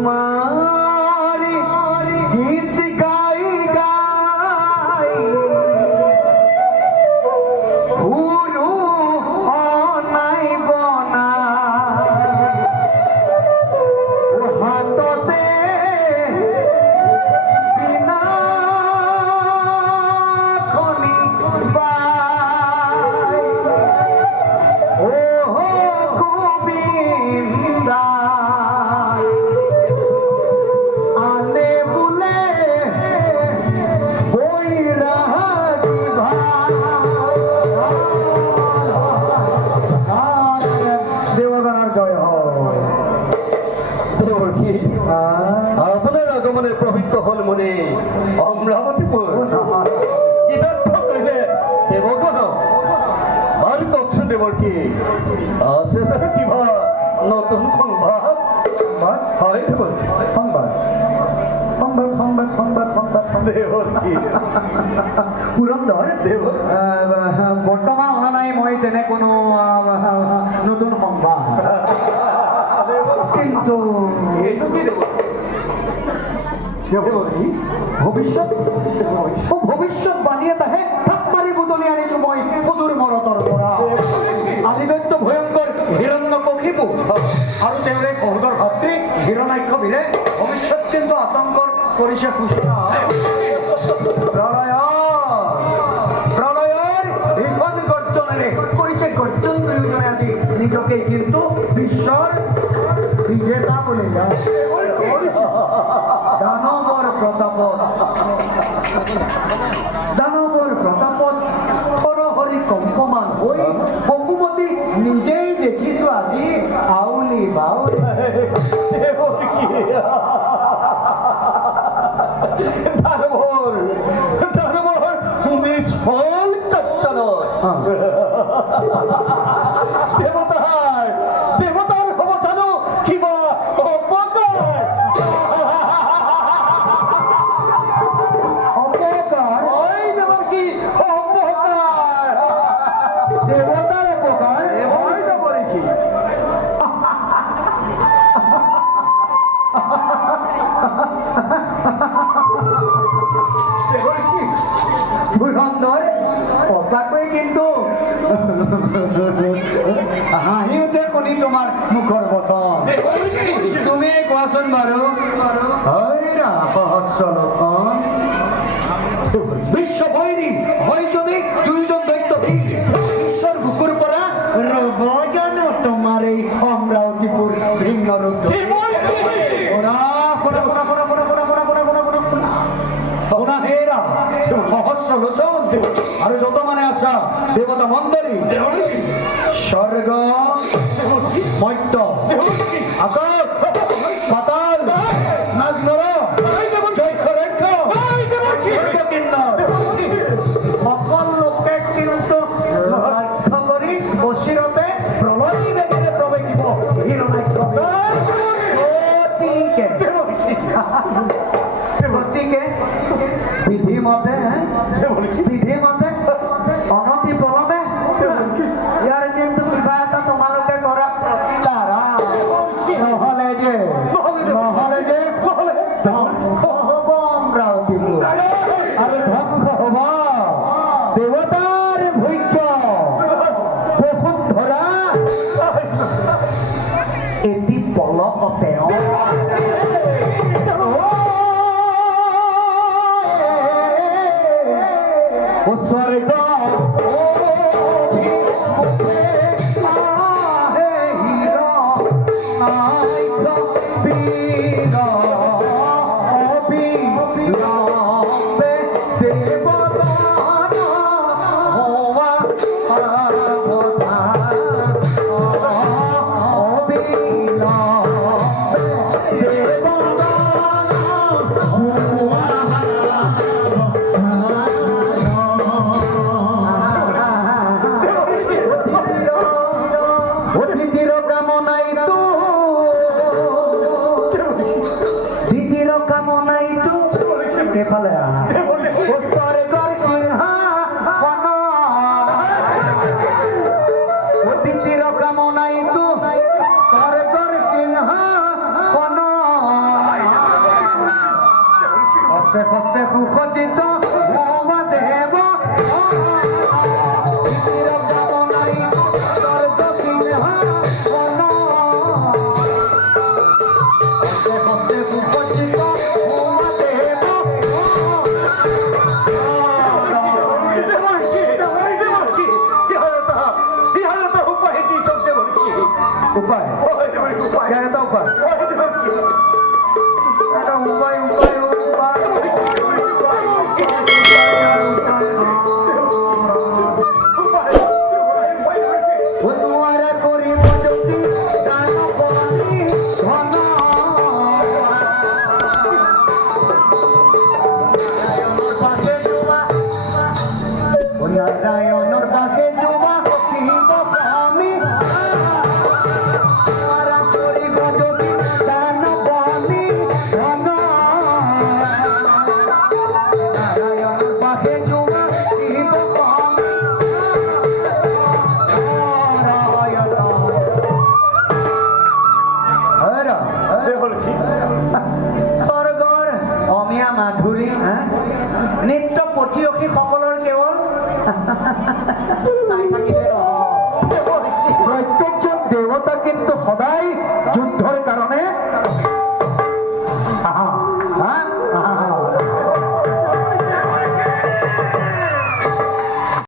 তোমারি গীত গাই গাই ভুলু নাই বনা হাততে বিনা খনি পাই ও গোবিন্দা আনে বুলে বৈরাগী দেবগণার জয় হয়। দেবকী আপনার আগমনে প্রবৃত্ত হল মনে অমরাবতীপুর কৃতার্থ কইলে দেবগণ আর কক্ষ দেবকী আসে তারা কিবা নতুন সংবাদ হয় দেবকী সংবাদ সংবাদ সংবাদ সংবাদ সংবাদ দেবকী পুৰন্দৰ বৰ্তমান অহা নাই মই তেনে কোনো নতুন সংবাদ কিন্তু এইটো কি দেবকী দেবকী ভৱিষ্যতবাণী এটাহে থাপ মাৰি বুটলি আনিছো মই সুদূৰ মৰতৰ পৰা আদিদত্য ভয়ংকৰ হিৰণ্যকশিপু আৰু তেওঁৰ এই সহোদৰ ভাতৃ হিৰণ্যাক্ষবীৰে ভৱিষ্যত কিন্তু আতংকৰ কৰিছে পুষ্টা প্ৰলয়ৰ ভীষণ গৰ্জনেৰে কৰিছে গৰ্জন দুয়োজনে আজি নিজকে কিন্তু বিশ্বৰ বিজেতা বুলি দানৱৰ প্ৰতাপত সৰহৰি কম্পমান হৈ বসুমতী নিজেই দেখিছো আজি আউলি বাউলি নিষ্ফল কাঞ্চনত দেৱতাৰ হ'ব জানো কিবা অপকাৰ দেৱকী অপকাৰ দেৱতাৰ অপকাৰ হয় দেৱকী ভূষন্দৰ সঁচাকৈ কিন্তু হাঁহি উঠে শুনি তোমাৰ মুখৰ বচন তুমি কোৱাচোন বাৰু হৈৰা সহস্ৰলোচন বিশ্ব ভৈৰী হয় যদি দুইজন দৈত্য বিশ্বৰ বুকুৰ পৰা ৰব জানো তোমাৰ এই অমৰাৱতীপুৰ ভিন্ন ৰুদ্ৰ সহস্ৰলোচন আৰু যত মানে আছা দেৱতা মণ্ডলী স্বৰ্গ মৰ্ত্য আকাশ পাতাল নাগনৰ সকল লোকে কিন্তু লক্ষ্য কৰি অচিৰতে প্ৰলয় বেগেৰে প্ৰৱেশিব গতিকে বিধিমতে অনতি পলমে ইয়াৰ কিন্তু কিবা এটা তোমালোকে কৰা প্ৰতিকাৰা নহলে যে ধ্বংস হব অমৰাৱতীপুৰ আৰু ধ্বংস হব দেৱতাৰ ভোগ্য বসুন্ধৰা এটি পলকতে স্বৰ্গ এফালে অতিথিৰ কামনাই তো স্বৰ্গৰ সিংহাসন ইয়াৰ এটা উপায় এটা উপায় উপায় উপায় করিব যদি গান বলি ধন নারায়ণর পাখে জুবা শিব আমি করিব যদি গান বলি ধন নারায়ণর পাখে জুবা শিব আমি স্বৰ্গৰ অমীয়া মাধুৰী নৃত্য প্ৰতিয়সীসকলৰ কেৱল চাই থাকিলে প্ৰত্যেকজন দেৱতা কিন্তু সদায় যুদ্ধৰ কাৰণে